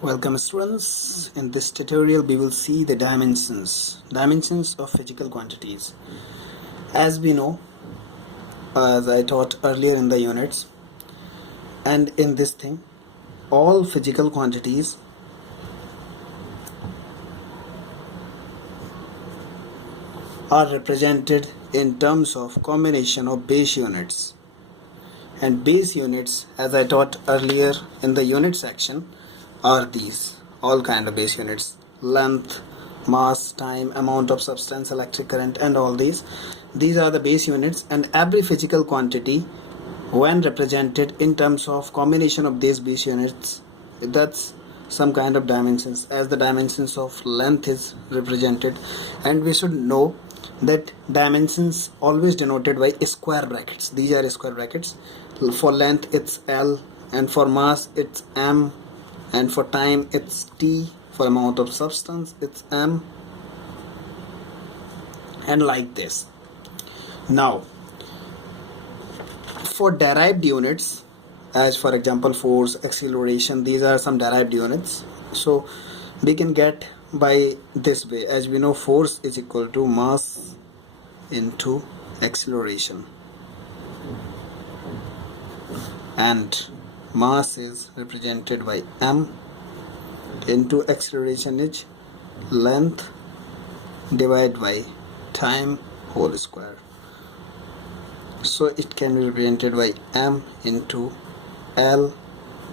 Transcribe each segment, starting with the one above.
Welcome students. In this tutorial we will see the dimensions of physical quantities. As we know, as I taught earlier in the units, and in this thing, all physical quantities are represented in terms of combination of base units. And base units, as I taught earlier in the unit section, are these all kind of base units: length, mass, time, amount of substance, electric current, and all these are the base units. And every physical quantity, when represented in terms of combination of these base units, that's some kind of dimensions, as the dimensions of length is represented. And we should know that dimensions always denoted by square brackets. These are square brackets. For length it's L, and for mass it's M, and for time it's T, for amount of substance it's M, and like this. Now for derived units, as for example force, acceleration, these are some derived units. So we can get by this way. As we know, force is equal to mass into acceleration, and mass is represented by m into acceleration is length divided by time whole square. So it can be represented by m into L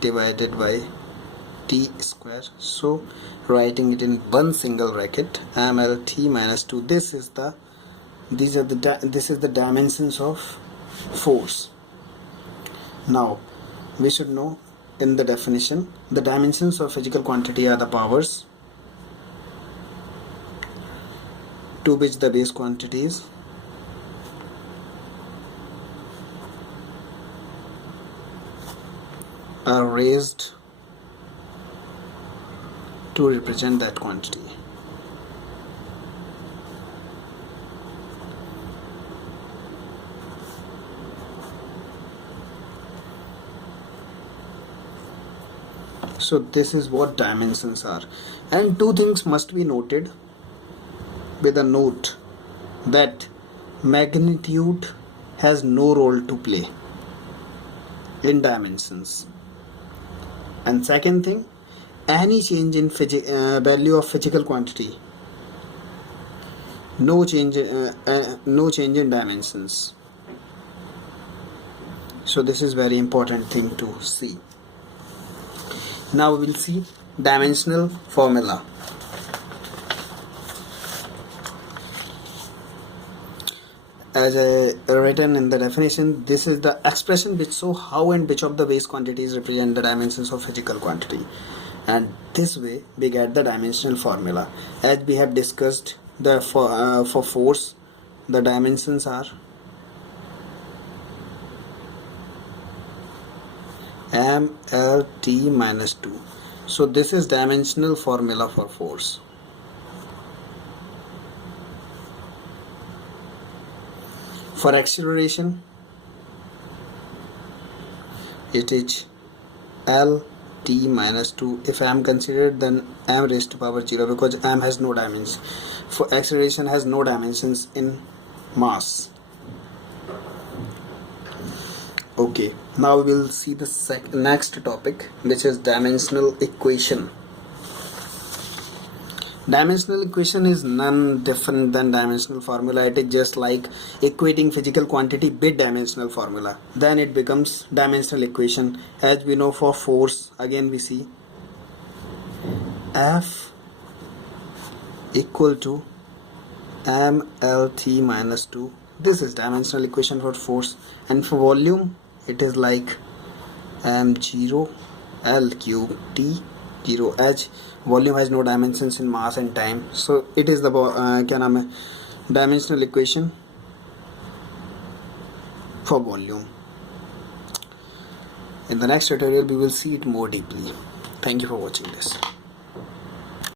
divided by t square. So writing it in one single bracket, mlt minus 2. This is the dimensions of force. Now we should know in the definition, the dimensions of physical quantity are the powers to which the base quantities are raised to represent that quantity. So this is what dimensions are. And two things must be noted with a note, that magnitude has no role to play in dimensions. And second thing, any change in value of physical quantity, no change in dimensions. So this is very important thing to see. Now we will see dimensional formula. As written in the definition, this is the expression which show how and which of the base quantities represent the dimensions of physical quantity. And this way we get the dimensional formula. As we have discussed, for force, the dimensions are mlt minus 2. So this is dimensional formula for force. For acceleration, it is Lt minus 2. If m considered, then m raised to power 0, because m has no dimensions. For acceleration has no dimensions in mass. Okay, now we will see the next topic, which is dimensional equation. Dimensional equation is none different than dimensional formula. It is just like equating physical quantity with dimensional formula. Then it becomes dimensional equation. As we know, for force, again we see F equal to mlt minus 2. This is dimensional equation for force. And for volume, it is like m0 L cube T 0 H. Volume has no dimensions in mass and time, so it is the dimensional equation for volume. In the next tutorial we will see it more deeply. Thank you for watching this.